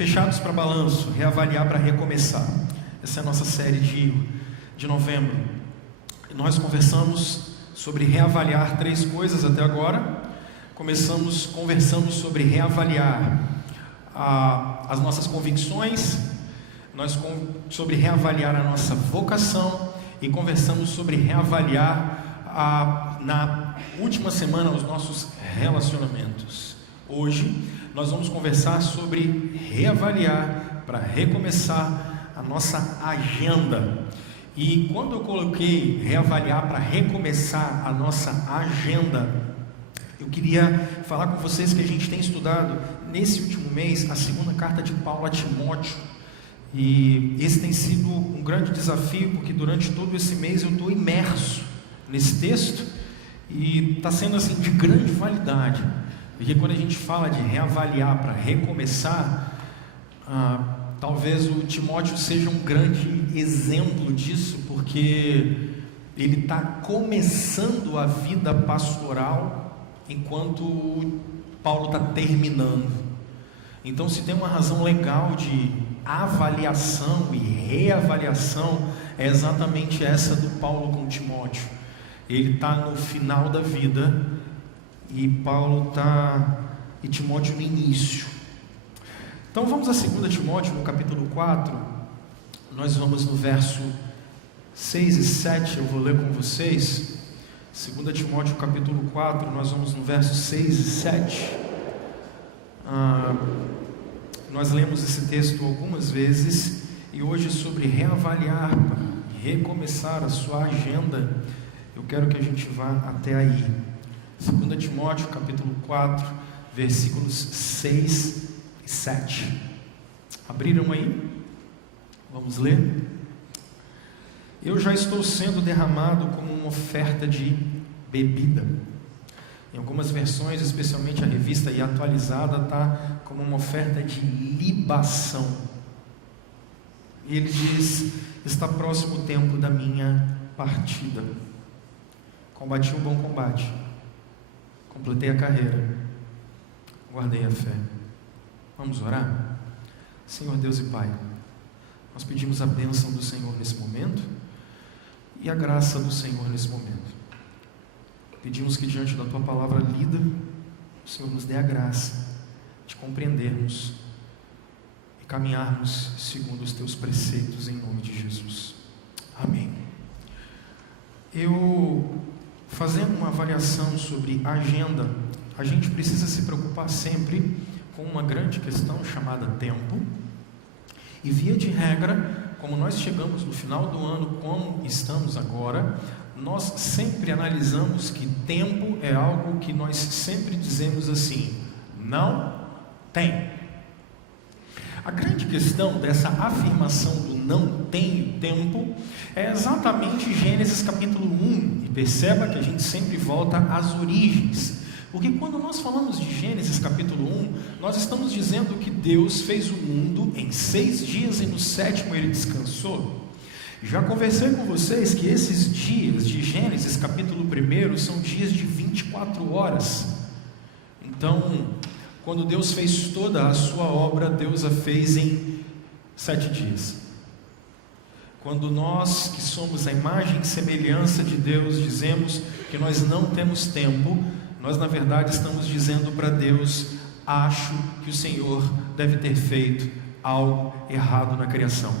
Fechados para balanço, reavaliar para recomeçar. Essa é a nossa série de novembro. Nós conversamos sobre reavaliar 3 coisas até agora. Começamos conversando sobre reavaliar as nossas convicções, sobre reavaliar a nossa vocação e conversamos sobre reavaliar na última semana os nossos relacionamentos. Hoje nós vamos conversar sobre reavaliar para recomeçar a nossa agenda. E quando eu coloquei reavaliar para recomeçar a nossa agenda, eu queria falar com vocês que a gente tem estudado nesse último mês a 2ª carta de Paulo a Timóteo. E esse tem sido um grande desafio, porque durante todo esse mês eu estou imerso nesse texto e está sendo assim de grande validade. Porque quando a gente fala de reavaliar para recomeçar, talvez o Timóteo seja um grande exemplo disso, porque ele está começando a vida pastoral enquanto o Paulo está terminando. Então, se tem uma razão legal de avaliação e reavaliação, é exatamente essa do Paulo com Timóteo. Ele está no final da vida e Timóteo no início. Então vamos a 2 Timóteo, no capítulo 4. Nós vamos no verso 6 e 7, eu vou ler com vocês. 2 Timóteo, capítulo 4, nós vamos no verso 6 e 7. Nós lemos esse texto algumas vezes e hoje é sobre reavaliar, recomeçar a sua agenda. Eu quero que a gente vá até aí. 2 Timóteo, capítulo 4, versículos 6 e 7. Abriram aí? Vamos ler? Eu já estou sendo derramado como uma oferta de bebida. Em algumas versões, especialmente a revista e atualizada, está como uma oferta de libação. Ele diz: está próximo o tempo da minha partida. Combati um bom combate. Completei a carreira. Guardei a fé. Vamos orar? Senhor Deus e Pai, nós pedimos a bênção do Senhor nesse momento e a graça do Senhor nesse momento. Pedimos que diante da Tua palavra lida, o Senhor nos dê a graça de compreendermos e caminharmos segundo os Teus preceitos, em nome de Jesus. Amém. Fazendo uma avaliação sobre a agenda, a gente precisa se preocupar sempre com uma grande questão chamada tempo. E via de regra, como nós chegamos no final do ano, como estamos agora, nós sempre analisamos que tempo é algo que nós sempre dizemos assim: não tem. A grande questão dessa afirmação do não tenho tempo é exatamente Gênesis capítulo 1. E perceba que a gente sempre volta às origens. Porque quando nós falamos de Gênesis capítulo 1, nós estamos dizendo que Deus fez o mundo em 6 dias e no 7º ele descansou. Já conversei com vocês que esses dias de Gênesis capítulo 1 são dias de 24 horas. Então, quando Deus fez toda a sua obra, Deus a fez em 7 dias. Quando nós, que somos a imagem e semelhança de Deus, dizemos que nós não temos tempo, nós na verdade estamos dizendo para Deus: acho que o Senhor deve ter feito algo errado na criação.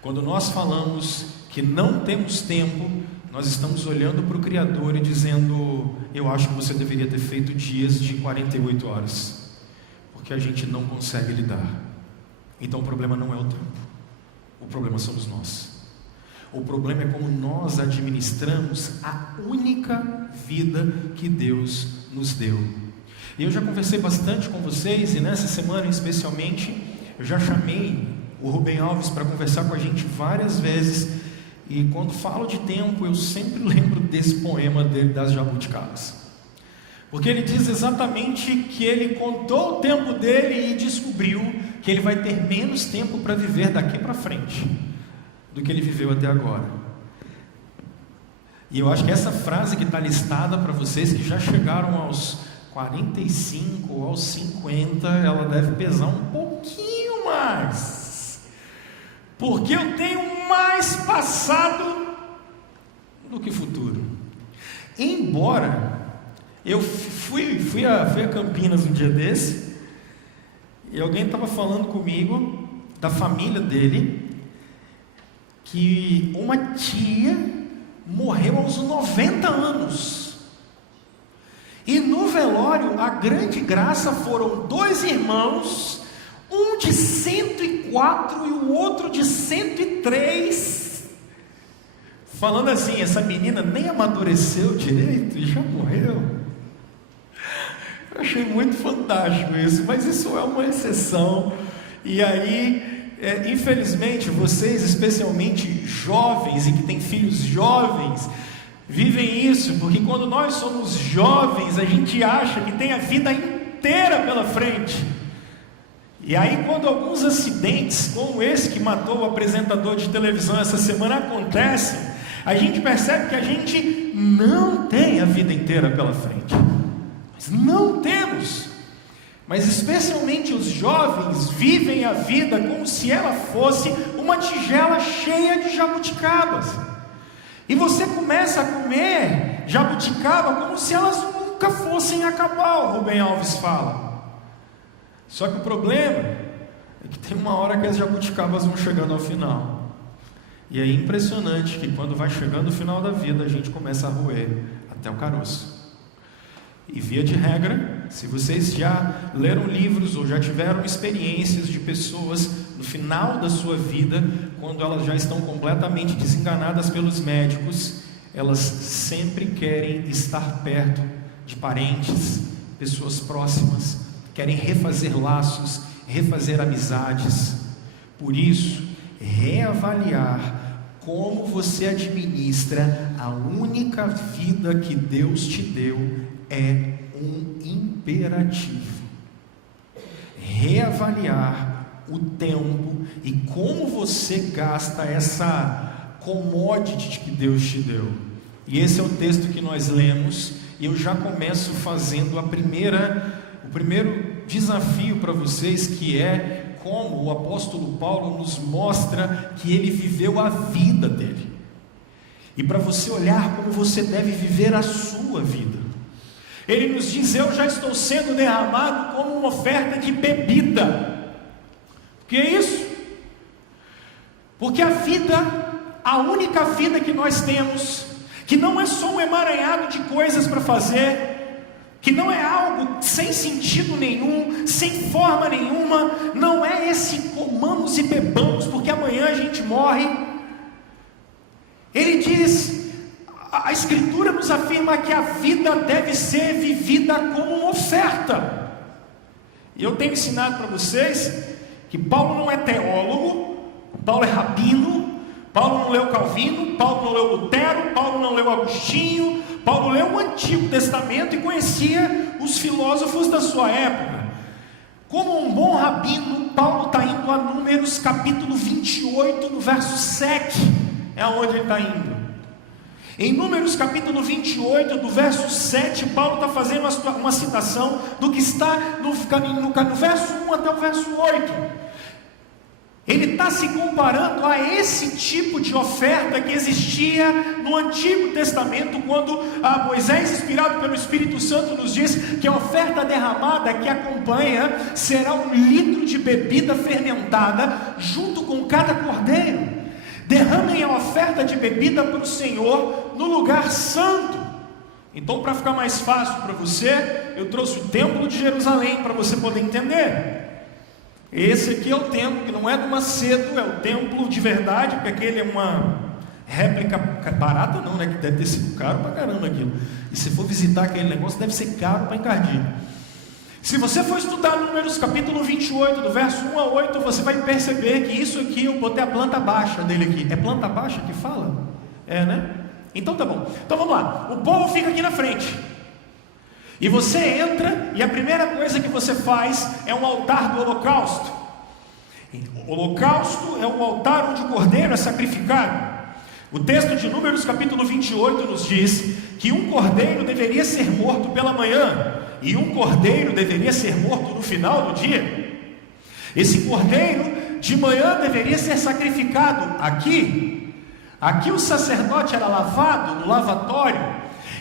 Quando nós falamos que não temos tempo, nós estamos olhando para o Criador e dizendo: eu acho que você deveria ter feito dias de 48 horas, porque a gente não consegue lidar. Então o problema não é o tempo, o problema somos nós. O problema é como nós administramos a única vida que Deus nos deu. E eu já conversei bastante com vocês, e nessa semana especialmente, eu já chamei o Rubem Alves para conversar com a gente várias vezes. E quando falo de tempo, eu sempre lembro desse poema dele, das Jabuticabas. Porque ele diz exatamente que ele contou o tempo dele e descobriu que ele vai ter menos tempo para viver daqui para frente do que ele viveu até agora. E eu acho que essa frase que está listada para vocês que já chegaram aos 45 ou aos 50, ela deve pesar um pouquinho porque eu tenho mais passado do que futuro. Embora eu fui a Campinas um dia desse, e alguém estava falando comigo da família dele, que uma tia morreu aos 90 anos. E no velório, a grande graça foram 2 irmãos, um de 104 e o outro de 103, falando assim: essa menina nem amadureceu direito e já morreu. Eu achei muito fantástico isso, mas isso é uma exceção. E aí, infelizmente, vocês, especialmente jovens e que têm filhos jovens, vivem isso, porque quando nós somos jovens, a gente acha que tem a vida inteira pela frente. E aí, quando alguns acidentes, como esse que matou o apresentador de televisão essa semana, acontecem, a gente percebe que a gente não tem a vida inteira pela frente. Nós não temos. Mas especialmente os jovens vivem a vida como se ela fosse uma tigela cheia de jabuticabas. E você começa a comer jabuticaba como se elas nunca fossem acabar, o Rubem Alves fala. Só que o problema é que tem uma hora que as jabuticabas vão chegando ao final. E é impressionante que quando vai chegando o final da vida, a gente começa a roer até o caroço. E via de regra, se vocês já leram livros ou já tiveram experiências de pessoas no final da sua vida, quando elas já estão completamente desenganadas pelos médicos, elas sempre querem estar perto de parentes, pessoas próximas, querem refazer laços, refazer amizades. Por isso, reavaliar como você administra a única vida que Deus te deu é um imperativo. Reavaliar o tempo e como você gasta essa commodity que Deus te deu. E esse é o texto que nós lemos, e eu já começo fazendo o primeiro desafio para vocês, que é como o apóstolo Paulo nos mostra que ele viveu a vida dele. E para você olhar como você deve viver a sua vida. Ele nos diz: eu já estou sendo derramado como uma oferta de bebida. O que é isso? Porque a vida, a única vida que nós temos, que não é só um emaranhado de coisas para fazer, que não é algo sem sentido nenhum, sem forma nenhuma, não é esse comamos e bebamos porque amanhã a gente morre. Ele diz, a Escritura nos afirma que a vida deve ser vivida como uma oferta. E eu tenho ensinado para vocês que Paulo não é teólogo, Paulo é rabino, Paulo não leu Calvino, Paulo não leu Lutero, Paulo não leu Agostinho, Paulo leu o Antigo Testamento e conhecia os filósofos da sua época. Como um bom rabino, Paulo está indo a Números capítulo 28, no verso 7, é onde ele está indo. Em Números capítulo 28, do verso 7, Paulo está fazendo uma citação do que está no verso 1 até o verso 8. Ele está se comparando a esse tipo de oferta que existia no Antigo Testamento, quando Moisés, inspirado pelo Espírito Santo, nos diz que a oferta derramada que acompanha será 1 litro de bebida fermentada junto com cada cordeiro. Derramem a oferta de bebida para o Senhor no lugar santo. Então, para ficar mais fácil para você, eu trouxe o templo de Jerusalém para você poder entender. Esse aqui é o templo, que não é do Macedo, é o templo de verdade, porque aquele é uma réplica barata não, né? Que deve ter sido caro para caramba aquilo. E se for visitar aquele negócio, deve ser caro para encardir. Se você for estudar Números capítulo 28, do verso 1 a 8, você vai perceber que isso aqui, eu botei a planta baixa dele aqui. É planta baixa que fala? É, né? Então tá bom. Então vamos lá. O povo fica aqui na frente. E você entra, e a primeira coisa que você faz é um altar do holocausto. O holocausto é um altar onde o cordeiro é sacrificado. O texto de Números capítulo 28 nos diz que um cordeiro deveria ser morto pela manhã, e um cordeiro deveria ser morto no final do dia. Esse cordeiro de manhã deveria ser sacrificado aqui. Aqui o sacerdote era lavado no lavatório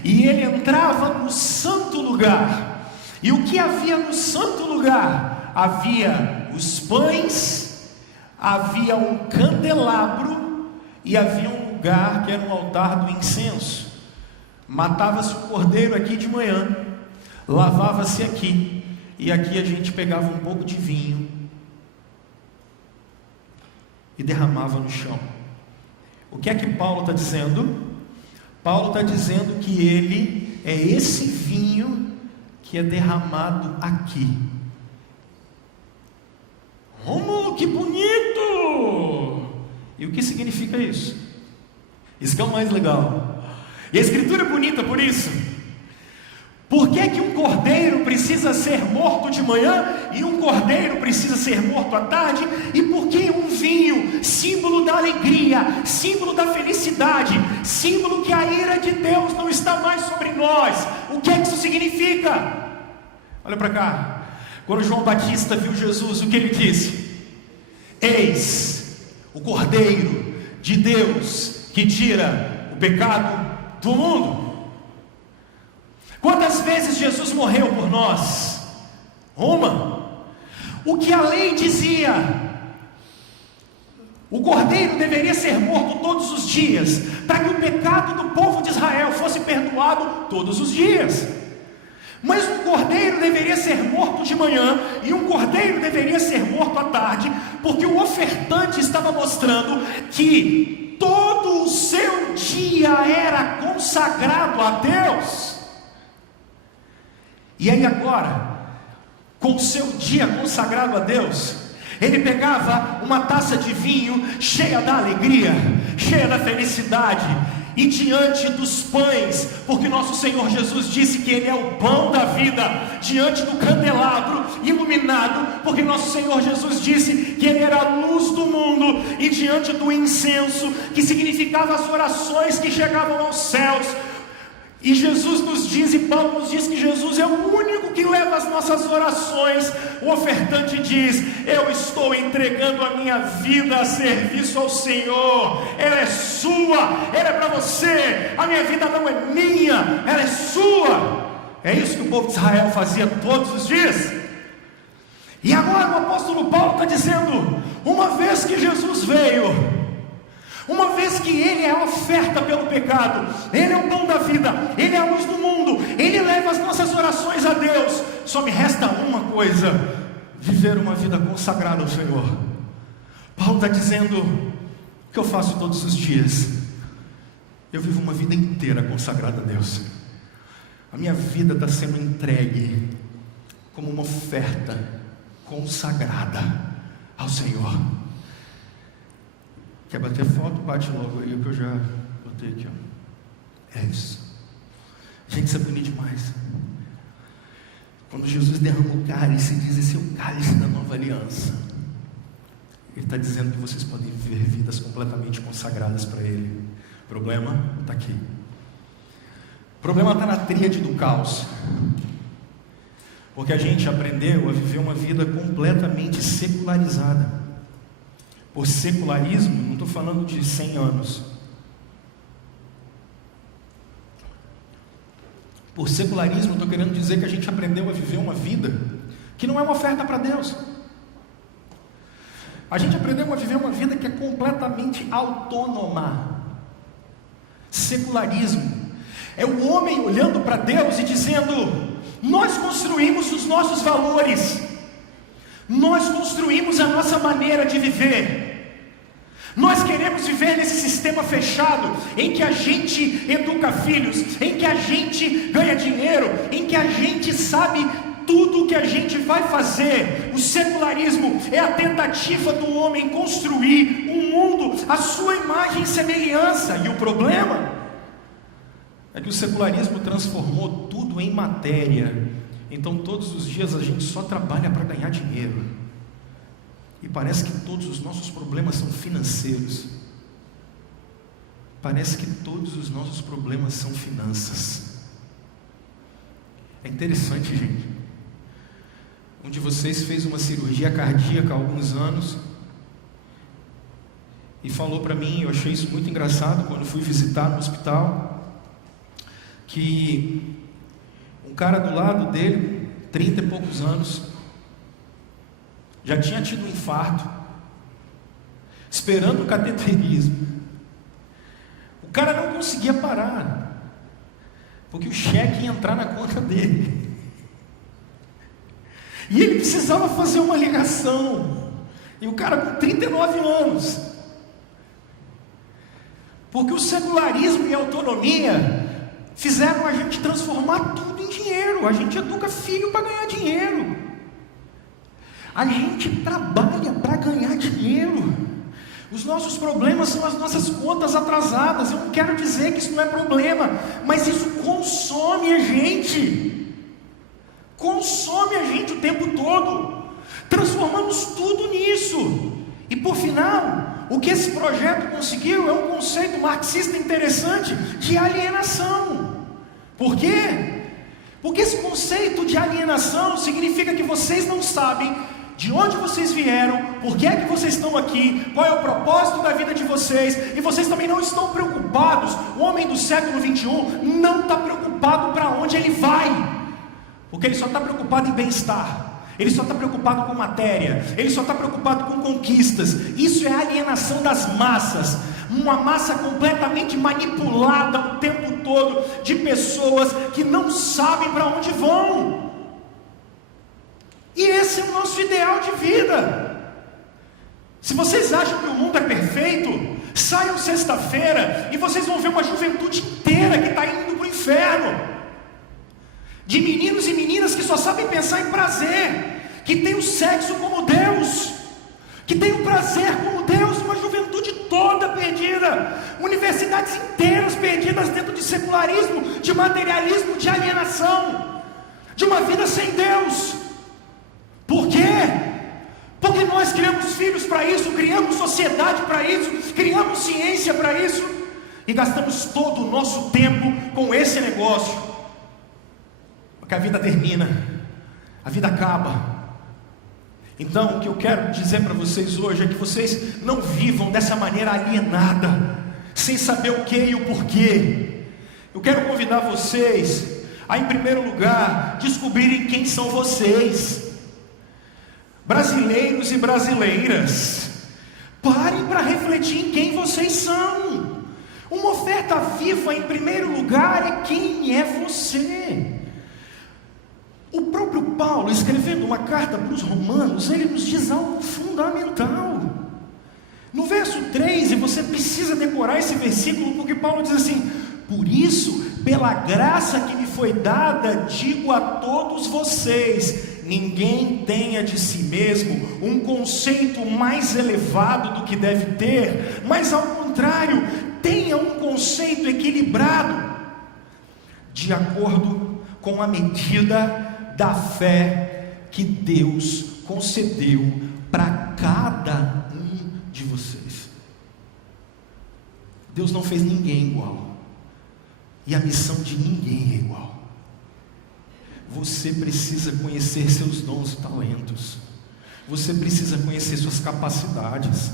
e ele entrava no santo lugar. E o que havia no santo lugar? Havia os pães, havia um candelabro e havia um lugar que era um altar do incenso. Matava-se o cordeiro aqui de manhã, lavava-se aqui, e aqui a gente pegava um pouco de vinho e derramava no chão. O que é que Paulo está dizendo? Paulo está dizendo que ele é esse vinho que é derramado aqui. Rômulo, que bonito! E o que significa isso? Isso que é o mais legal. E a escritura é bonita por isso. Por que que um cordeiro precisa ser morto de manhã e um cordeiro precisa ser morto à tarde? E por que um vinho, símbolo da alegria, símbolo da felicidade, símbolo que a ira de Deus não está mais sobre nós? O que é que isso significa? Olha para cá. Quando João Batista viu Jesus, o que ele disse? Eis o cordeiro de Deus que tira o pecado do mundo. Quantas vezes Jesus morreu por nós? Uma. O que a lei dizia? O cordeiro deveria ser morto todos os dias, para que o pecado do povo de Israel fosse perdoado todos os dias. Mas um cordeiro deveria ser morto de manhã e um cordeiro deveria ser morto à tarde, porque o ofertante estava mostrando que todo o seu dia era consagrado a Deus. E aí agora, com o seu dia consagrado a Deus, ele pegava uma taça de vinho cheia da alegria, cheia da felicidade, e diante dos pães, porque nosso Senhor Jesus disse que Ele é o pão da vida, diante do candelabro iluminado, porque nosso Senhor Jesus disse que Ele era a luz do mundo, e diante do incenso, que significava as orações que chegavam aos céus. E Jesus nos diz, e Paulo nos diz que Jesus é o único que leva as nossas orações. O ofertante diz: eu estou entregando a minha vida a serviço ao Senhor. Ela é sua, ela é para você. A minha vida não é minha, ela é sua. É isso que o povo de Israel fazia todos os dias. E agora o apóstolo Paulo está dizendo: uma vez que Jesus veio, uma vez que Ele é a oferta pelo pecado, Ele é o pão da vida, Ele é a luz do mundo, Ele leva as nossas orações a Deus, só me resta uma coisa: viver uma vida consagrada ao Senhor. Paulo está dizendo: o que eu faço todos os dias? Eu vivo uma vida inteira consagrada a Deus. A minha vida está sendo entregue como uma oferta consagrada ao Senhor. Quer bater foto? Bate logo aí, que eu já botei aqui, ó. É isso. Gente, isso é bonito demais. Quando Jesus derrama o cálice, diz: esse é o cálice da nova aliança. Ele está dizendo que vocês podem viver vidas completamente consagradas para Ele. O problema está aqui. O problema está na tríade do caos. Porque a gente aprendeu a viver uma vida completamente secularizada. Por secularismo, não estou falando de 100 anos. Por secularismo, estou querendo dizer que a gente aprendeu a viver uma vida que não é uma oferta para Deus. A gente aprendeu a viver uma vida que é completamente autônoma. Secularismo é o homem olhando para Deus e dizendo: nós construímos os nossos valores, nós construímos a nossa maneira de viver. Nós queremos viver nesse sistema fechado, em que a gente educa filhos, em que a gente ganha dinheiro, em que a gente sabe tudo o que a gente vai fazer. O secularismo é a tentativa do homem construir um mundo à sua imagem e semelhança. E o problema é que o secularismo transformou tudo em matéria. Então todos os dias a gente só trabalha para ganhar dinheiro. E parece que todos os nossos problemas são financeiros. Parece que todos os nossos problemas são finanças. É interessante, gente. Um de vocês fez uma cirurgia cardíaca há alguns anos e falou para mim, eu achei isso muito engraçado quando fui visitar no hospital, que um cara do lado dele, 30 e poucos anos, já tinha tido um infarto, esperando o cateterismo. O cara não conseguia parar, porque o cheque ia entrar na conta dele. E ele precisava fazer uma ligação. E o cara com 39 anos. Porque o secularismo e a autonomia fizeram a gente transformar tudo em dinheiro. A gente educa filho para ganhar dinheiro. A gente trabalha para ganhar dinheiro. Os nossos problemas são as nossas contas atrasadas. Eu não quero dizer que isso não é problema, mas isso consome a gente. Consome a gente o tempo todo. Transformamos tudo nisso. E por final, o que esse projeto conseguiu é um conceito marxista interessante de alienação. Por quê? Porque esse conceito de alienação significa que vocês não sabem de onde vocês vieram, por que é que vocês estão aqui, qual é o propósito da vida de vocês, e vocês também não estão preocupados. O homem do século 21 não está preocupado para onde ele vai, porque ele só está preocupado em bem-estar, ele só está preocupado com matéria, ele só está preocupado com conquistas. Isso é alienação das massas, uma massa completamente manipulada o tempo todo, de pessoas que não sabem para onde vão. E esse é o nosso ideal de vida. Se vocês acham que o mundo é perfeito, saiam sexta-feira e vocês vão ver uma juventude inteira que está indo para o inferno, de meninos e meninas que só sabem pensar em prazer, que tem o sexo como Deus, que tem o prazer como Deus. Uma juventude toda perdida, universidades inteiras perdidas dentro de secularismo, de materialismo, de alienação, de uma vida sem Deus. Por quê? Porque nós criamos filhos para isso, criamos sociedade para isso, criamos ciência para isso, e gastamos todo o nosso tempo com esse negócio, porque a vida termina, a vida acaba. Então o que eu quero dizer para vocês hoje é que vocês não vivam dessa maneira alienada, sem saber o que e o porquê. Eu quero convidar vocês a, em primeiro lugar, descobrirem quem são vocês. Brasileiros e brasileiras, parem para refletir em quem vocês são. Uma oferta viva, em primeiro lugar, é quem é você. O próprio Paulo, escrevendo uma carta para os romanos, ele nos diz algo fundamental. No verso 3, e você precisa decorar esse versículo, porque Paulo diz assim: por isso, pela graça que me foi dada, digo a todos vocês, ninguém tenha de si mesmo um conceito mais elevado do que deve ter, mas ao contrário, tenha um conceito equilibrado, de acordo com a medida da fé que Deus concedeu para cada um de vocês. Deus não fez ninguém igual, e a missão de ninguém é igual. Você precisa conhecer seus dons e talentos. Você precisa conhecer suas capacidades.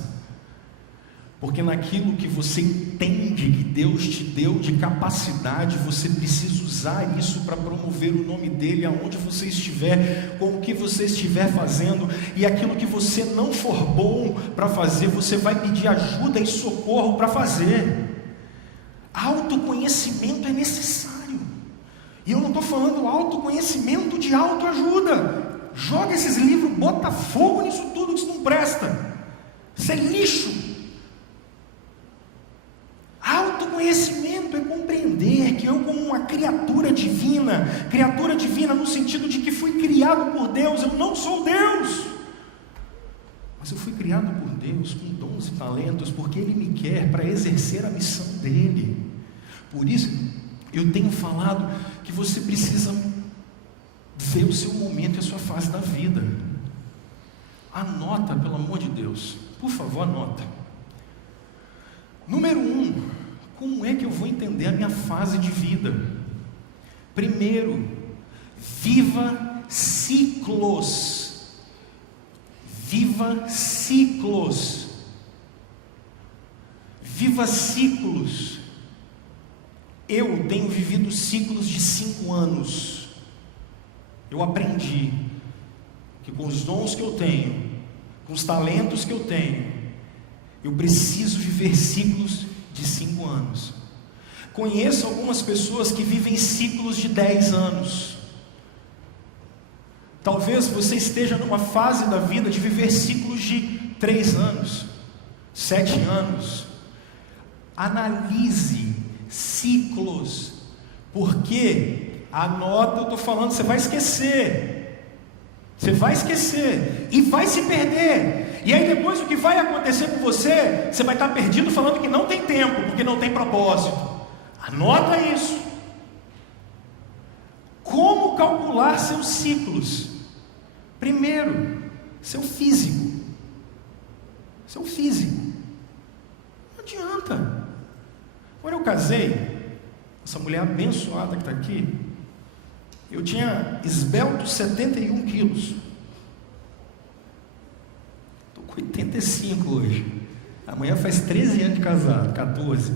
Porque naquilo que você entende que Deus te deu de capacidade, você precisa usar isso para promover o nome dEle aonde você estiver, com o que você estiver fazendo. E aquilo que você não for bom para fazer, você vai pedir ajuda e socorro para fazer. Autoconhecimento é necessário. E eu não estou falando autoconhecimento de autoajuda. Joga esses livros, bota fogo nisso tudo, que isso não presta. Isso é lixo. Autoconhecimento é compreender que eu, como uma criatura divina no sentido de que fui criado por Deus, eu não sou Deus, mas eu fui criado por Deus com dons e talentos, porque Ele me quer para exercer a missão dEle. Por isso eu tenho falado que você precisa ver o seu momento e a sua fase da vida. Anota, pelo amor de Deus, por favor, anota. Número 1, como é que eu vou entender a minha fase de vida? Primeiro, viva ciclos. Viva ciclos. Viva ciclos. Eu tenho vivido ciclos de 5 anos. Eu aprendi que com os dons que eu tenho, com os talentos que eu tenho, eu preciso viver ciclos de 5 anos. Conheço algumas pessoas que vivem ciclos de 10 anos. Talvez você esteja numa fase da vida de viver ciclos de 3 anos, 7 anos. Analise ciclos, porque anota, eu estou falando, você vai esquecer e vai se perder, e aí depois o que vai acontecer com você, você vai estar perdido falando que não tem tempo, porque não tem propósito. Anota isso. Como calcular seus ciclos? Primeiro, seu físico. Não adianta. Quando eu casei, essa mulher abençoada que está aqui, eu tinha esbelto 71 quilos. Estou com 85 hoje. Amanhã faz 13 anos de casado, 14.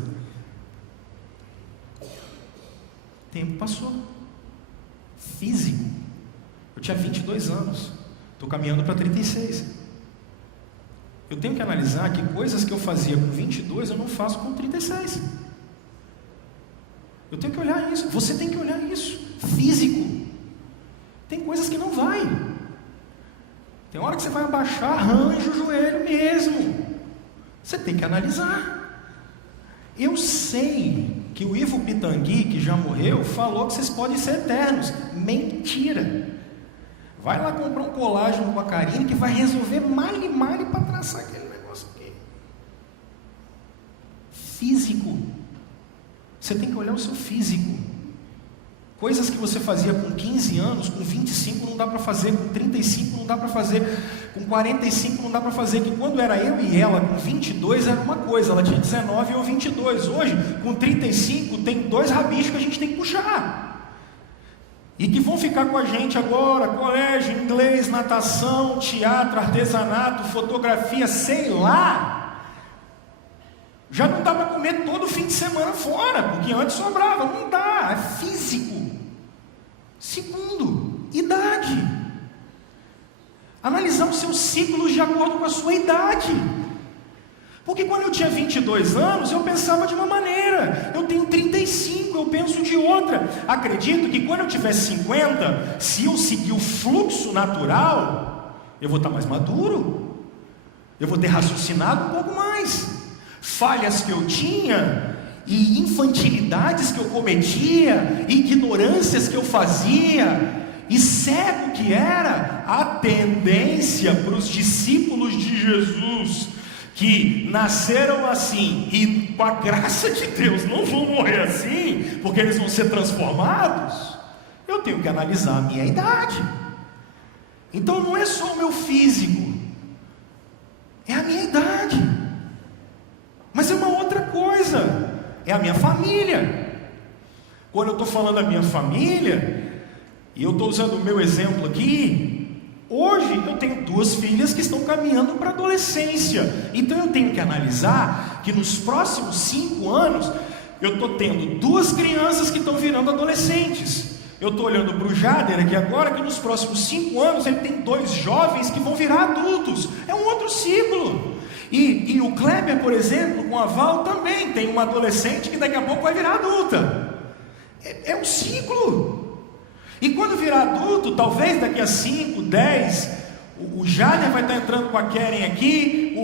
O tempo passou. Físico. Eu tinha 22 anos. Estou caminhando para 36. Eu tenho que analisar que coisas que eu fazia com 22 eu não faço com 36. Eu tenho que olhar isso. Você tem que olhar isso. Físico. Tem coisas que não vai. Tem hora que você vai abaixar, arranja o joelho mesmo. Você tem que analisar. Eu sei que o Ivo Pitangui, que já morreu, falou que vocês podem ser eternos. Mentira. Vai lá comprar um colágeno com a Karine que vai resolver male para traçar aquele negócio aqui. Físico. Você tem que olhar o seu físico. Coisas que você fazia com 15 anos, com 25 não dá para fazer, com 35 não dá para fazer, com 45 não dá para fazer. Que quando era eu e ela, com 22 era uma coisa, ela tinha 19 e eu 22. Hoje, com 35, tem 2 rabichos que a gente tem que puxar. E que vão ficar com a gente agora, colégio, inglês, natação, teatro, artesanato, fotografia, sei lá. Já não dá para comer todo fim de semana fora, porque antes sobrava, não dá, é físico. Segundo, idade. Analisar os seus ciclos de acordo com a sua idade. Porque quando eu tinha 22 anos, eu pensava de uma maneira. Eu tenho 35, eu penso de outra. Acredito que quando eu tiver 50, se eu seguir o fluxo natural, eu vou estar mais maduro. Eu vou ter raciocinado um pouco mais. Falhas que eu tinha, e infantilidades que eu cometia, ignorâncias que eu fazia, e cego que era, a tendência para os discípulos de Jesus, que nasceram assim e com a graça de Deus não vão morrer assim, porque eles vão ser transformados. Eu tenho que analisar a minha idade. Então não é só o meu físico, é a minha idade. Mas é uma outra coisa, é a minha família. Quando eu estou falando da minha família, e eu estou usando o meu exemplo aqui, hoje eu tenho 2 filhas que estão caminhando para a adolescência. Então eu tenho que analisar que nos próximos 5 anos eu estou tendo 2 crianças que estão virando adolescentes. Eu estou olhando para o Jader aqui agora, que nos próximos 5 anos ele tem 2 jovens que vão virar adultos. É um outro ciclo. E o Kleber, por exemplo, com a Val também tem uma adolescente que daqui a pouco vai virar adulta. É um ciclo. E quando virar adulto, talvez daqui a 5, 10, o Jader vai estar entrando com a Keren aqui,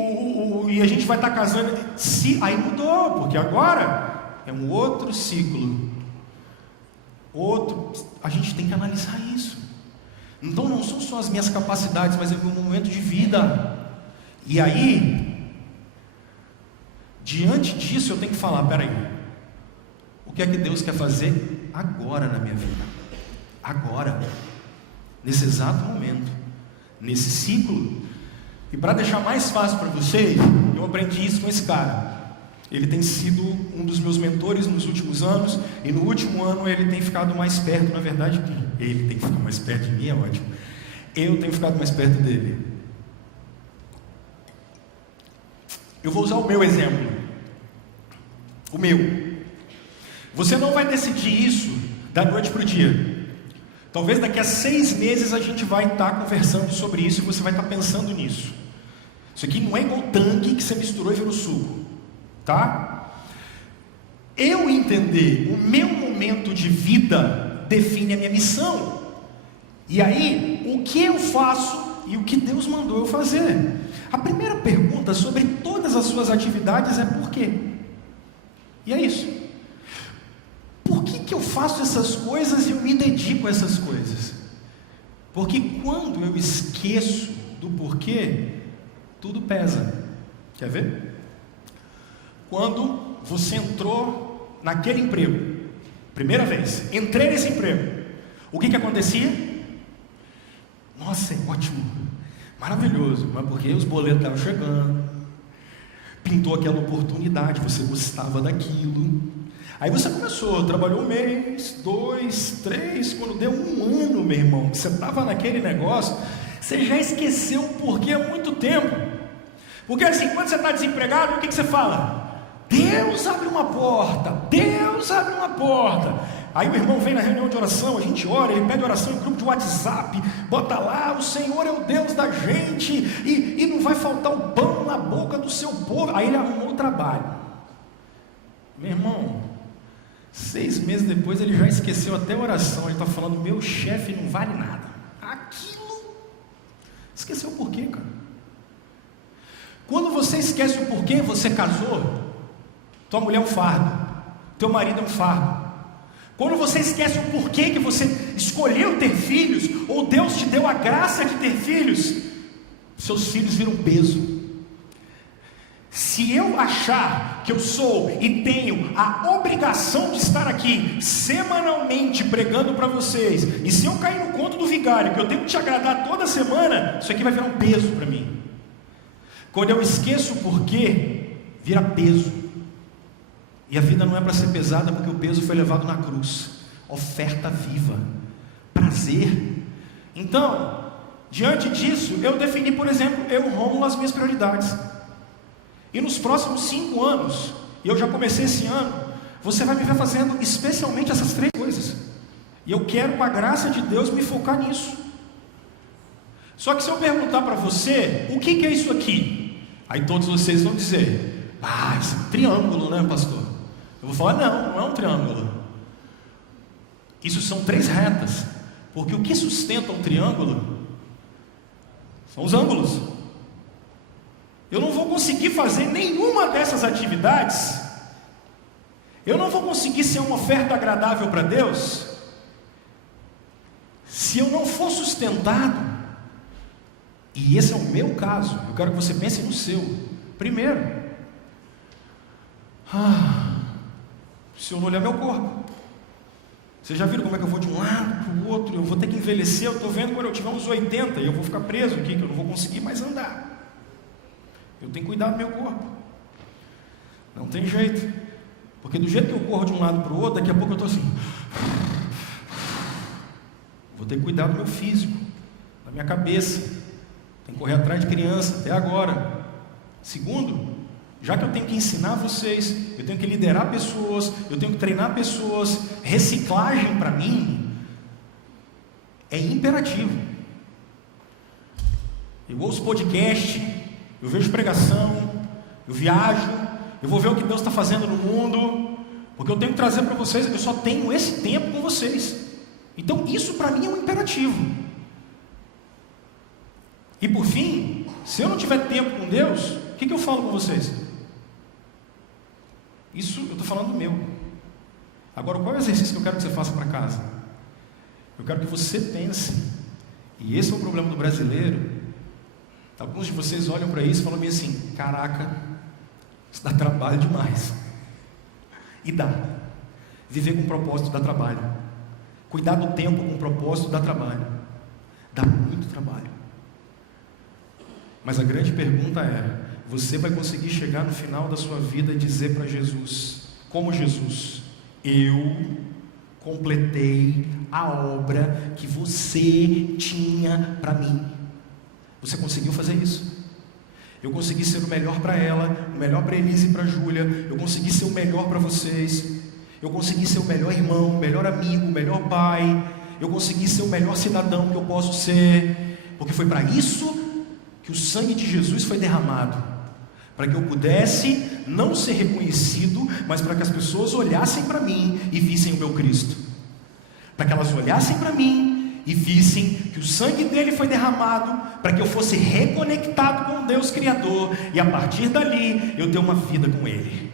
e a gente vai estar casando. Aí mudou, porque agora é um outro ciclo. A gente tem que analisar isso. Então não são só as minhas capacidades, mas é o meu momento de vida. E aí, diante disso eu tenho que falar, peraí, o que é que Deus quer fazer agora na minha vida? Agora, nesse exato momento, nesse ciclo. E para deixar mais fácil para vocês, eu aprendi isso com esse cara. Ele tem sido um dos meus mentores nos últimos anos, e no último ano ele tem ficado mais perto, na verdade, ele tem que ficar mais perto de mim, é ótimo. Eu tenho ficado mais perto dele. Eu vou usar o meu exemplo. o meu. Você não vai decidir isso da noite para o dia. Talvez daqui a 6 meses a gente vai estar conversando sobre isso e você vai estar pensando nisso. Isso aqui não é igual tangue que você misturou e virou suco, tá? Eu entender o meu momento de vida define a minha missão. E aí, o que eu faço e o que Deus mandou eu fazer? A primeira pergunta sobre todas as suas atividades é por quê? E é isso. Por que eu faço essas coisas e eu me dedico a essas coisas? Porque quando eu esqueço do porquê, tudo pesa. Quer ver? Quando você entrou naquele emprego, primeira vez, entrei nesse emprego, o que acontecia? Nossa, é ótimo, maravilhoso, mas porque os boletos estavam chegando, pintou aquela oportunidade, você gostava daquilo. Aí você começou, trabalhou 1 mês, 2, 3, quando deu 1 ano, meu irmão, que você estava naquele negócio, você já esqueceu o porquê há muito tempo. Porque assim, quando você está desempregado, o que você fala? Deus abre uma porta, Deus abre uma porta. Aí o irmão vem na reunião de oração, a gente ora, ele pede oração em grupo de WhatsApp, bota lá, o Senhor é o Deus da gente, e não vai faltar o pão na boca do seu povo. Aí ele arrumou o trabalho. Meu irmão, 6 meses depois ele já esqueceu até a oração. Ele está falando, meu chefe não vale nada. Aquilo, esqueceu o porquê, cara. Quando você esquece o porquê você casou, tua mulher é um fardo, teu marido é um fardo. Quando você esquece o porquê que você escolheu ter filhos, ou Deus te deu a graça de ter filhos, seus filhos viram peso. Se eu achar que eu sou e tenho a obrigação de estar aqui semanalmente pregando para vocês, e se eu cair no conto do vigário, que eu tenho que te agradar toda semana, isso aqui vai virar um peso para mim. Quando eu esqueço o porquê, vira peso. E a vida não é para ser pesada, porque o peso foi levado na cruz. Oferta viva, prazer. Então, diante disso, eu defini, por exemplo, Rômulo, as minhas prioridades. E nos próximos 5 anos, e eu já comecei esse ano, você vai me ver fazendo especialmente essas 3 coisas. E eu quero, com a graça de Deus, me focar nisso. Só que se eu perguntar para você, o que é isso aqui? Aí todos vocês vão dizer, isso é um triângulo, né, pastor? Eu vou falar, não é um triângulo. Isso são 3 retas. Porque o que sustenta um triângulo são os ângulos. Eu não vou conseguir fazer nenhuma dessas atividades. Eu não vou conseguir ser uma oferta agradável para Deus se eu não for sustentado. E esse é o meu caso. Eu quero que você pense no seu. Primeiro, se eu não olhar meu corpo. Vocês já viram como é que eu vou de um lado para o outro? Eu vou ter que envelhecer. Eu estou vendo quando eu tiver uns 80 e eu vou ficar preso aqui, que eu não vou conseguir mais andar. Eu tenho que cuidar do meu corpo. Não tem jeito. Porque do jeito que eu corro de um lado para o outro, daqui a pouco eu estou assim. Vou ter que cuidar do meu físico, da minha cabeça. Tem que correr atrás de criança, até agora. Segundo, já que eu tenho que ensinar vocês, eu tenho que liderar pessoas, eu tenho que treinar pessoas, reciclagem para mim é imperativo. Eu ouço podcast, eu vejo pregação, eu viajo, eu vou ver o que Deus está fazendo no mundo, porque eu tenho que trazer para vocês, eu só tenho esse tempo com vocês. Então isso para mim é um imperativo. E por fim, se eu não tiver tempo com Deus, o que eu falo com vocês? Isso eu estou falando do meu. Agora, qual é o exercício que eu quero que você faça para casa? Eu quero que você pense, e esse é o problema do brasileiro. Alguns de vocês olham para isso e falam assim, caraca, isso dá trabalho demais. E dá. Viver com propósito dá trabalho. Cuidar do tempo com propósito dá trabalho. Dá muito trabalho. Mas a grande pergunta é, você vai conseguir chegar no final da sua vida e dizer para Jesus, como Jesus, eu completei a obra que você tinha para mim. Você conseguiu fazer isso? Eu consegui ser o melhor para ela, o melhor para Elise e para Júlia. Eu consegui ser o melhor para vocês. Eu consegui ser o melhor irmão, o melhor amigo, o melhor pai. Eu consegui ser o melhor cidadão que eu posso ser. Porque foi para isso que o sangue de Jesus foi derramado. Para que eu pudesse não ser reconhecido, mas para que as pessoas olhassem para mim e vissem o meu Cristo. Para que elas olhassem para mim e vissem que o sangue dele foi derramado para que eu fosse reconectado com o Deus Criador, e a partir dali eu ter uma vida com ele.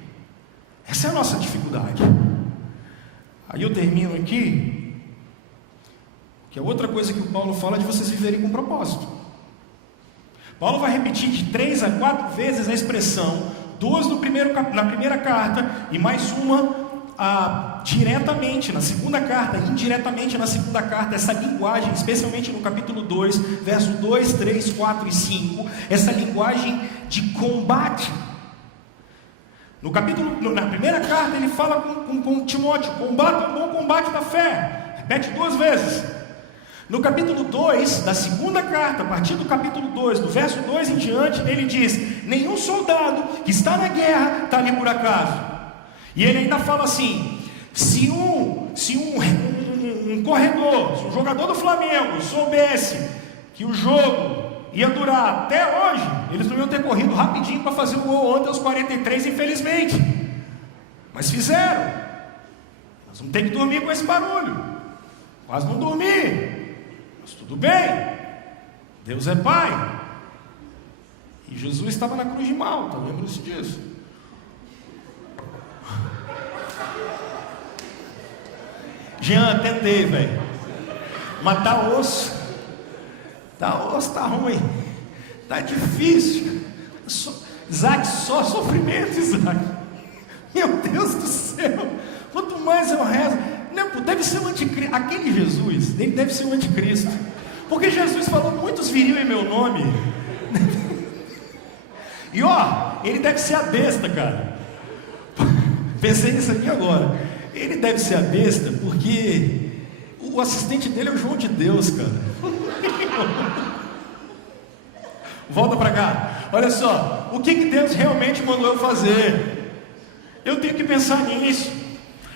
Essa é a nossa dificuldade. Aí eu termino aqui, que é outra coisa que o Paulo fala, de vocês viverem com propósito. Paulo vai repetir de 3 a 4 vezes a expressão, 2 na primeira carta e mais uma diretamente na segunda carta, indiretamente na segunda carta. Essa linguagem, especialmente no capítulo 2, verso 2, 3, 4 e 5, essa linguagem de combate. Na primeira carta ele fala com Timóteo: combata o bom combate da fé, repete 2 vezes. No capítulo 2 da segunda carta, a partir do capítulo 2, do verso 2 em diante, ele diz: nenhum soldado que está na guerra está ali por acaso. E ele ainda fala assim: se um corredor, se um jogador do Flamengo soubesse que o jogo ia durar até hoje, eles não iam ter corrido rapidinho para fazer o gol ontem aos 43, infelizmente. Mas fizeram. Nós vamos ter que dormir com esse barulho. Quase não dormi, mas tudo bem. Deus é Pai. E Jesus estava na cruz de Malta, lembra-se disso? Jean, tentei, velho. Mas tá osso. Tá ruim. Tá difícil. Isaac, só sofrimento, Isaac. Meu Deus do céu. Quanto mais eu rezo. Não, deve ser o anticristo. Aquele Jesus, ele deve ser o anticristo. Porque Jesus falou: muitos viriam em meu nome. E ele deve ser a besta, cara. Pensei nisso aqui agora. Ele deve ser a besta porque o assistente dele é o João de Deus, cara. Volta para cá. Olha só, o que Deus realmente mandou eu fazer? Eu tenho que pensar nisso.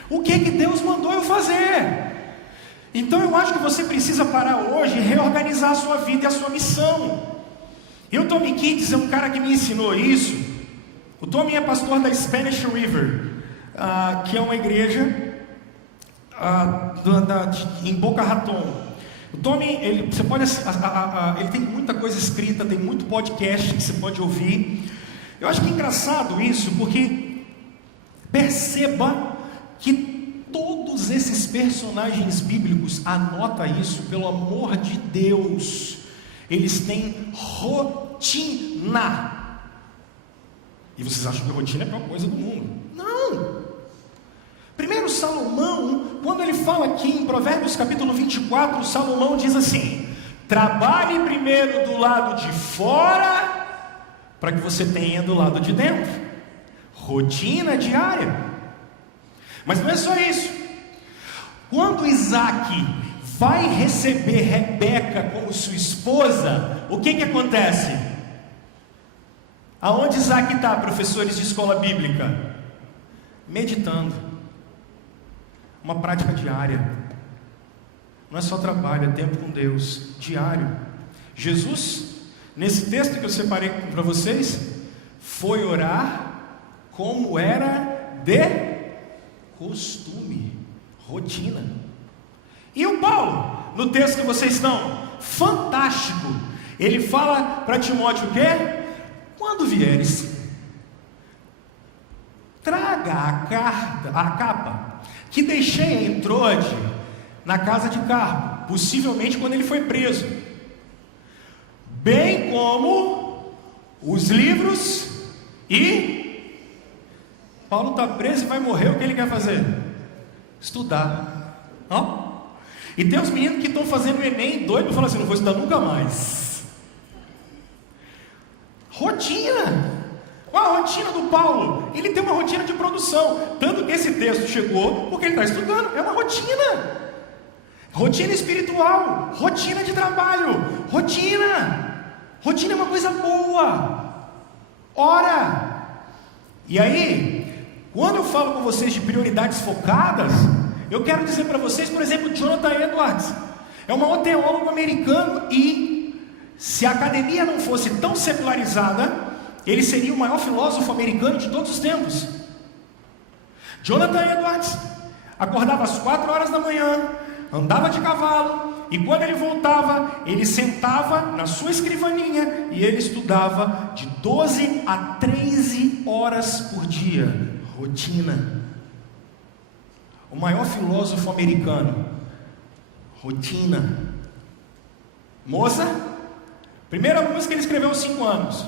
O que Deus mandou eu fazer? Então eu acho que você precisa parar hoje e reorganizar a sua vida e a sua missão. E o Tommy Kidds é um cara que me ensinou isso. O Tommy é pastor da Spanish River, que é uma igreja em Boca Raton. O Tommy, ele tem muita coisa escrita, tem muito podcast que você pode ouvir. Eu acho que é engraçado isso, porque perceba que todos esses personagens bíblicos, anota isso, pelo amor de Deus, eles têm rotina. E vocês acham que rotina é a pior coisa do mundo? Não! Primeiro, Salomão, quando ele fala aqui em Provérbios capítulo 24, Salomão diz assim: trabalhe primeiro do lado de fora, para que você tenha do lado de dentro. Rotina diária. Mas não é só isso. Quando Isaac vai receber Rebeca como sua esposa, o que acontece? Aonde Isaac está, professores de escola bíblica? Meditando. Uma prática diária. Não é só trabalho, é tempo com Deus, diário. Jesus, nesse texto que eu separei para vocês, foi orar como era de costume, rotina. E o Paulo, no texto que vocês estão, fantástico, ele fala para Timóteo o quê? Quando vieres, traga a capa que deixei em Trode, na casa de Carpo, possivelmente quando ele foi preso, bem como os livros. E Paulo está preso e vai morrer. O que ele quer fazer? Estudar. E tem uns meninos que estão fazendo o Enem doido para falar assim: não vou estudar nunca mais. Rotina. A rotina do Paulo, ele tem uma rotina de produção, tanto que esse texto chegou porque ele está estudando. É uma rotina. Rotina espiritual, rotina de trabalho, rotina é uma coisa boa. Ora! E aí, quando eu falo com vocês de prioridades focadas, eu quero dizer para vocês, por exemplo, Jonathan Edwards é um teólogo americano e se a academia não fosse tão secularizada, ele seria o maior filósofo americano de todos os tempos. Jonathan Edwards acordava às 4 horas da manhã, andava de cavalo, e quando ele voltava, ele sentava na sua escrivaninha e ele estudava de 12 a 13 horas por dia, rotina. O maior filósofo americano, rotina. Mozart, primeira música ele escreveu aos 5 anos.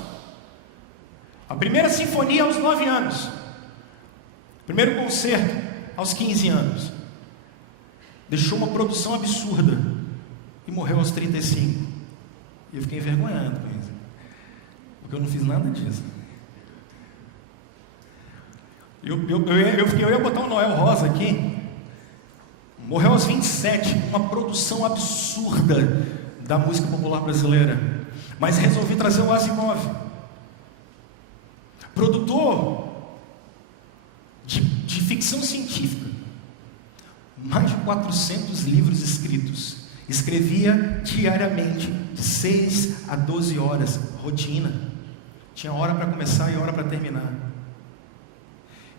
A primeira sinfonia aos 9 anos. Primeiro concerto aos 15 anos. Deixou uma produção absurda e morreu aos 35. E eu fiquei envergonhado com isso, porque eu não fiz nada disso. Eu ia botar um Noel Rosa aqui. Morreu aos 27, uma produção absurda da música popular brasileira. Mas resolvi trazer o Asimov, produtor de ficção científica. Mais de 400 livros escritos. Escrevia diariamente, de 6 a 12 horas, rotina. Tinha hora para começar e hora para terminar.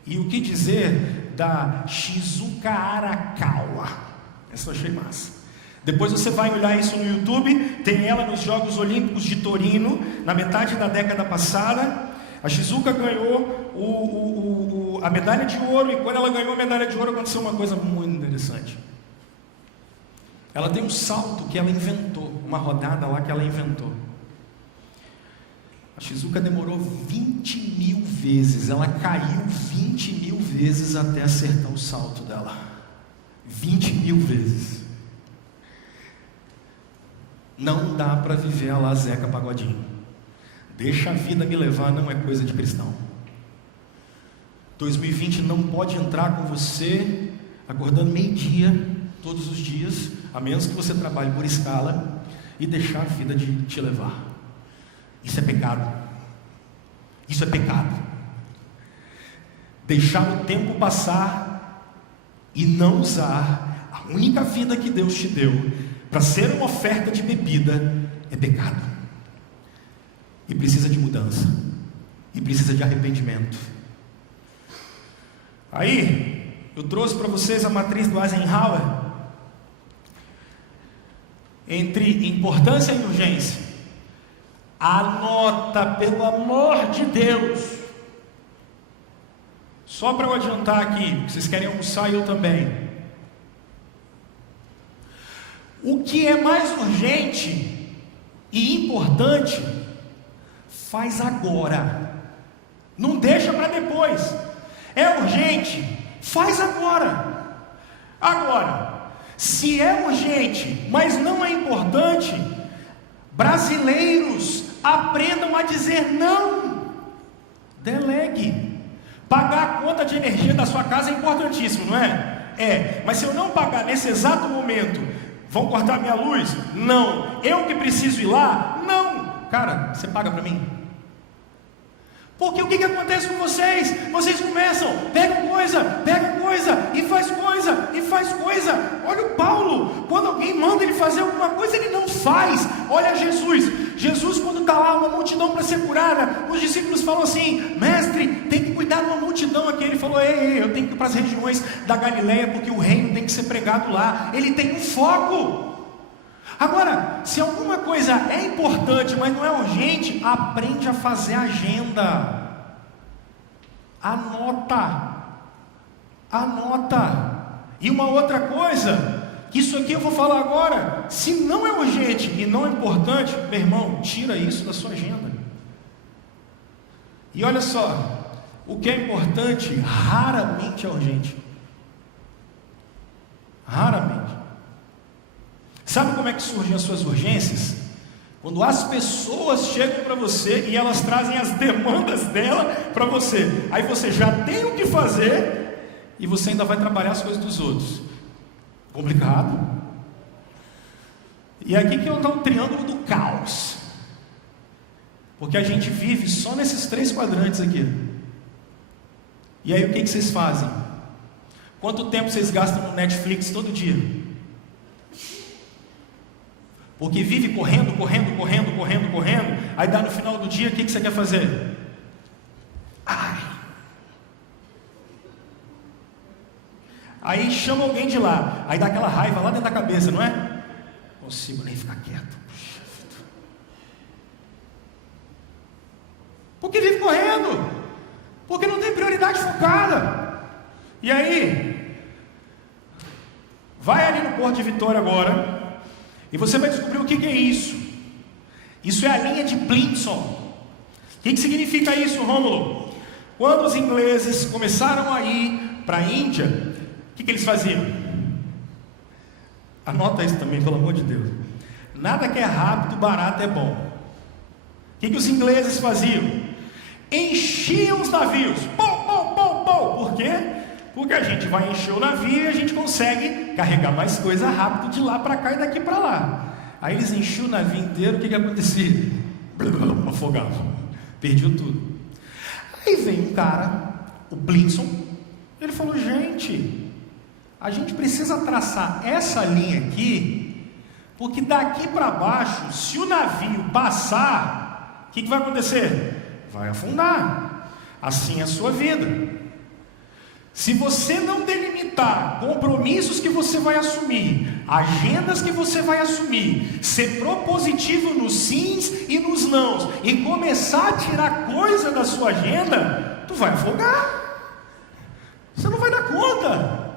E o que dizer da Shizuka Arakawa? Essa eu achei massa. Depois você vai olhar isso no YouTube, tem ela nos Jogos Olímpicos de Torino, na metade da década passada. A Shizuka ganhou a medalha de ouro, e quando ela ganhou a medalha de ouro aconteceu uma coisa muito interessante. Ela tem um salto que ela inventou, uma rodada lá que ela inventou. A Shizuka demorou 20.000 vezes, ela caiu 20.000 vezes até acertar o salto dela. 20.000 vezes. Não dá para viver a lá Zeca Pagodinho. Deixa a vida me levar, não é coisa de cristão. 2020 não pode entrar com você acordando meio-dia todos os dias, a menos que você trabalhe por escala, e deixar a vida de te levar. Isso é pecado. Isso é pecado. Deixar o tempo passar e não usar a única vida que Deus te deu para ser uma oferta de bebida é pecado. E precisa de mudança. E precisa de arrependimento. Aí, eu trouxe para vocês a matriz do Eisenhower. Entre importância e urgência. Anota, pelo amor de Deus. Só para eu adiantar aqui, vocês querem almoçar e eu também. O que é mais urgente e importante, faz agora. Não deixa para depois. É urgente, faz agora. Agora, se é urgente, mas não é importante, brasileiros, aprendam a dizer não. Delegue. Pagar a conta de energia da sua casa é importantíssimo, não é? É, mas se eu não pagar nesse exato momento, vão cortar minha luz? Não. Eu que preciso ir lá? Não. Cara, você paga para mim? Porque o que acontece com vocês? Vocês começam, pegam coisa, e faz coisa, e faz coisa. Olha o Paulo, quando alguém manda ele fazer alguma coisa, ele não faz. Olha Jesus quando está lá uma multidão para ser curada, os discípulos falam assim: mestre, tem que cuidar de uma multidão aqui. Ele falou: ei, eu tenho que ir para as regiões da Galileia, porque o reino tem que ser pregado lá. Ele tem um foco. Agora, se alguma coisa é importante, mas não é urgente, aprende a fazer agenda. Anota. E uma outra coisa, que isso aqui eu vou falar agora, se não é urgente e não é importante, meu irmão, tira isso da sua agenda. E olha só, o que é importante raramente é urgente. Raramente. Sabe como é que surgem as suas urgências? Quando as pessoas chegam para você e elas trazem as demandas dela para você. Aí você já tem o que fazer e você ainda vai trabalhar as coisas dos outros. Complicado. E aqui que está o triângulo do caos. Porque a gente vive só nesses 3 quadrantes aqui. E aí o que vocês fazem? Quanto tempo vocês gastam no Netflix todo dia? Porque vive correndo, aí dá no final do dia, o que você quer fazer? Aí chama alguém de lá, aí dá aquela raiva lá dentro da cabeça, não é? Não consigo nem ficar quieto. Porque vive correndo, porque não tem prioridade focada. E aí, vai ali no Porto de Vitória agora, e você vai descobrir o que é isso. Isso é a linha de Blinson. O que significa isso, Rômulo? Quando os ingleses começaram a ir para a Índia, o que eles faziam? Anota isso também, pelo amor de Deus. Nada que é rápido, barato é bom. O que os ingleses faziam? Enchiam os navios. Por quê? Porque a gente vai encher o navio e a gente consegue carregar mais coisa rápido de lá para cá e daqui para lá. Aí eles enchiam o navio inteiro, o que acontecia? Afogavam, perdiam tudo. Aí vem um cara, o Blinson, ele falou: gente, a gente precisa traçar essa linha aqui, porque daqui para baixo, se o navio passar, o que vai acontecer? Vai afundar. Assim é a sua vida. Se você não delimitar compromissos que você vai assumir, agendas que você vai assumir, ser propositivo nos sims e nos nãos, e começar a tirar coisa da sua agenda, tu vai afogar. Você não vai dar conta.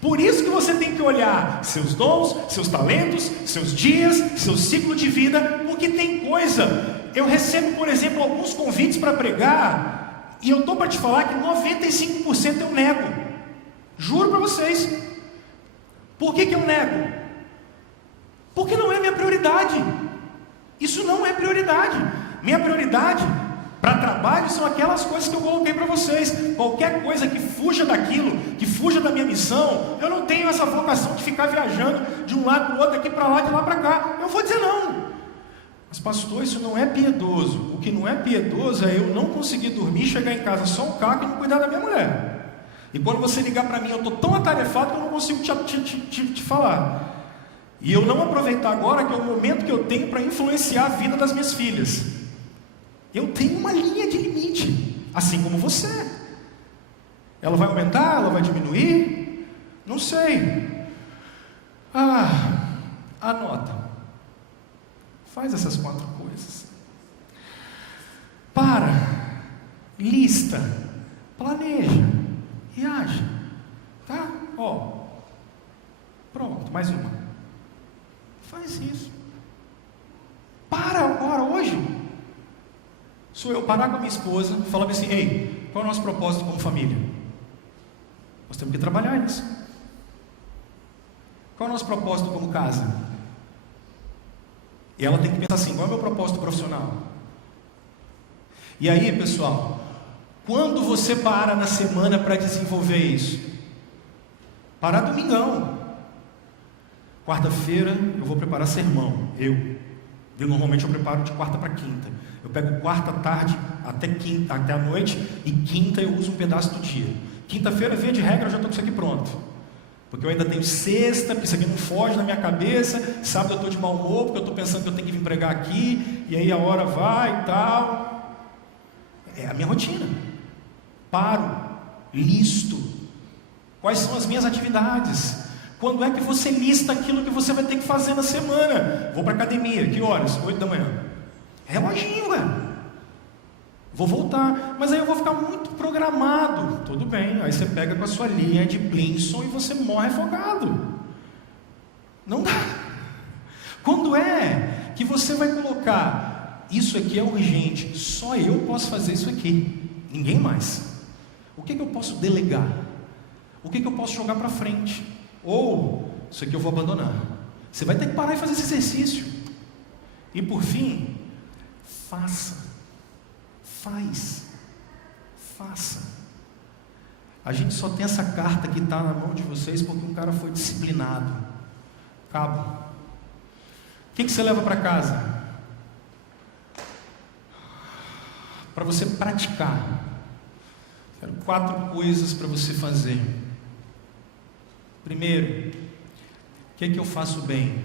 Por isso que você tem que olhar seus dons, seus talentos, seus dias, seu ciclo de vida, porque tem coisa. Eu recebo, por exemplo, alguns convites para pregar, e eu estou para te falar que 95% eu nego. Juro para vocês. Por que eu nego? Porque não é minha prioridade. Isso não é prioridade. Minha prioridade para trabalho são aquelas coisas que eu coloquei para vocês. Qualquer coisa que fuja daquilo, que fuja da minha missão, eu não tenho essa vocação de ficar viajando de um lado para o outro, aqui para lá, de lá para cá. Eu vou dizer não. Mas pastor, isso não é piedoso. O que não é piedoso é eu não conseguir dormir, chegar em casa só um caco e não cuidar da minha mulher. E quando você ligar para mim, eu estou tão atarefado que eu não consigo te falar. E eu não aproveitar agora, que é o momento que eu tenho para influenciar a vida das minhas filhas. Eu tenho uma linha de limite, assim como você. Ela vai aumentar? Ela vai diminuir? Não sei. Anota. Faz essas 4 coisas. Lista, planeja e age. Tá? Pronto, mais uma. Faz isso. Para agora, hoje. Sou eu parar com a minha esposa e falar assim: ei, qual é o nosso propósito como família? Nós temos que trabalhar isso. Qual é o nosso propósito como casa? E ela tem que pensar assim: qual é o meu propósito profissional? E aí, pessoal, quando você para na semana para desenvolver isso? Parar domingão. Quarta-feira eu vou preparar sermão. Eu normalmente eu preparo de quarta para quinta. Eu pego quarta tarde até a noite, e quinta eu uso um pedaço do dia. Quinta-feira, via de regra, eu já estou com isso aqui pronto. Porque eu ainda tenho sexta, porque isso aqui não foge na minha cabeça. Sábado eu estou de mau humor, porque eu estou pensando que eu tenho que vir pregar aqui, e aí a hora vai e tal. É a minha rotina. Paro, listo. Quais são as minhas atividades? Quando é que você lista aquilo que você vai ter que fazer na semana? Vou para academia, que horas? 8 da manhã. Reloginho, velho. Vou voltar, mas aí eu vou ficar muito programado. Tudo bem, aí você pega com a sua linha de Blinson e você morre afogado. Não dá. Quando é que você vai colocar: isso aqui é urgente, só eu posso fazer isso aqui, ninguém mais. O que eu posso delegar? O que eu posso jogar para frente? Ou, isso aqui eu vou abandonar. Você vai ter que parar e fazer esse exercício. E por fim, faça. Faça. A gente só tem essa carta que está na mão de vocês porque um cara foi disciplinado. Cabo. O que você leva para casa? para você praticar. Quero 4 coisas para você fazer. Primeiro, o que é que eu faço bem?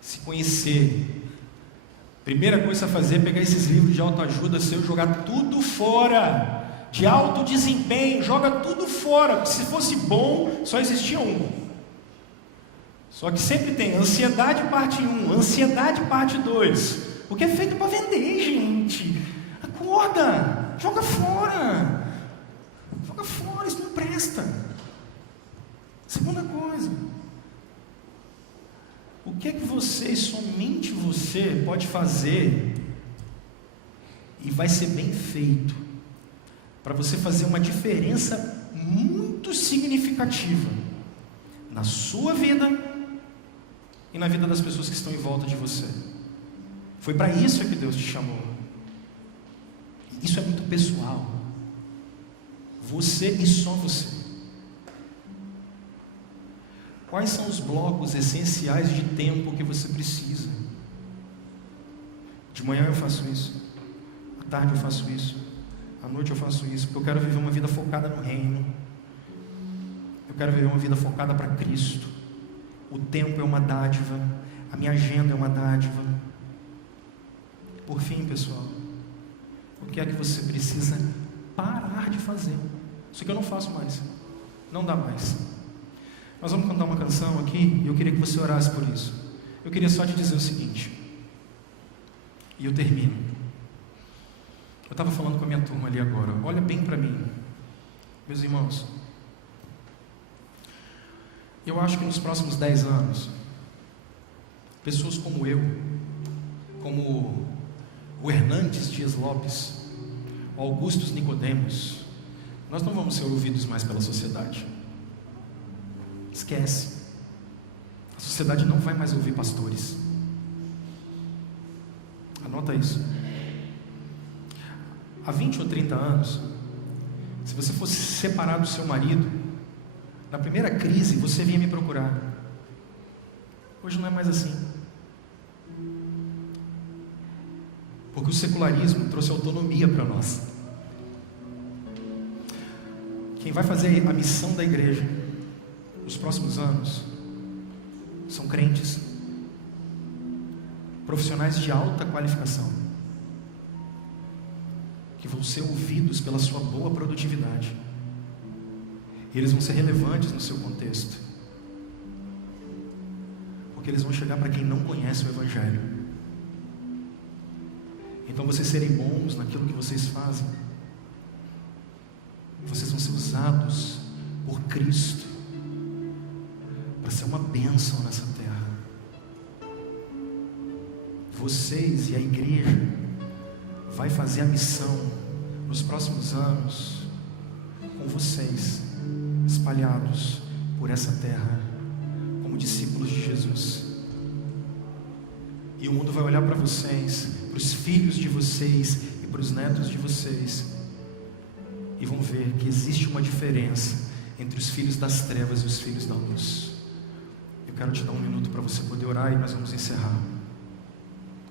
Se conhecer. Primeira coisa a fazer é pegar esses livros de autoajuda seu, jogar tudo fora. De alto desempenho, joga tudo fora. Porque se fosse bom, só existia um. Só que sempre tem ansiedade parte 1, ansiedade parte 2. Porque é feito para vender, gente. Acorda, joga fora. Joga fora, isso não presta. Segunda coisa. O que é que você, somente você, pode fazer e vai ser bem feito para você fazer uma diferença muito significativa na sua vida e na vida das pessoas que estão em volta de você? Foi para isso que Deus te chamou. Isso é muito pessoal. Você e só você. Quais são os blocos essenciais de tempo que você precisa? De manhã eu faço isso, à tarde eu faço isso, à noite eu faço isso, porque eu quero viver uma vida focada no reino. Eu quero viver uma vida focada para Cristo. O tempo é uma dádiva, a minha agenda é uma dádiva. Por fim, pessoal, o que é que você precisa parar de fazer? Isso que eu não faço mais, não dá mais. Nós vamos cantar uma canção aqui e eu queria que você orasse por isso. Eu queria só te dizer o seguinte, e eu termino. Eu estava falando com a minha turma ali agora. Olha bem para mim, meus irmãos. Eu acho que nos próximos 10 anos, pessoas como eu, como o Hernandes Dias Lopes, o Augustus Nicodemos, nós não vamos ser ouvidos mais pela sociedade. Esquece. A sociedade não vai mais ouvir pastores. Anota isso. Há 20 ou 30 anos, se você fosse separar do seu marido, na primeira crise você vinha me procurar. Hoje não é mais assim. Porque o secularismo trouxe autonomia para nós. Quem vai fazer a missão da igreja nos próximos anos são crentes, profissionais de alta qualificação, que vão ser ouvidos pela sua boa produtividade. E eles vão ser relevantes no seu contexto, porque eles vão chegar para quem não conhece o Evangelho. Então, vocês serem bons naquilo que vocês fazem, vocês vão ser usados por Cristo para ser uma bênção nessa terra. Vocês e a igreja vai fazer a missão nos próximos anos com vocês espalhados por essa terra como discípulos de Jesus. E o mundo vai olhar para vocês, para os filhos de vocês e para os netos de vocês, e vão ver que existe uma diferença entre os filhos das trevas e os filhos da luz. Eu quero te dar um minuto para você poder orar e nós vamos encerrar.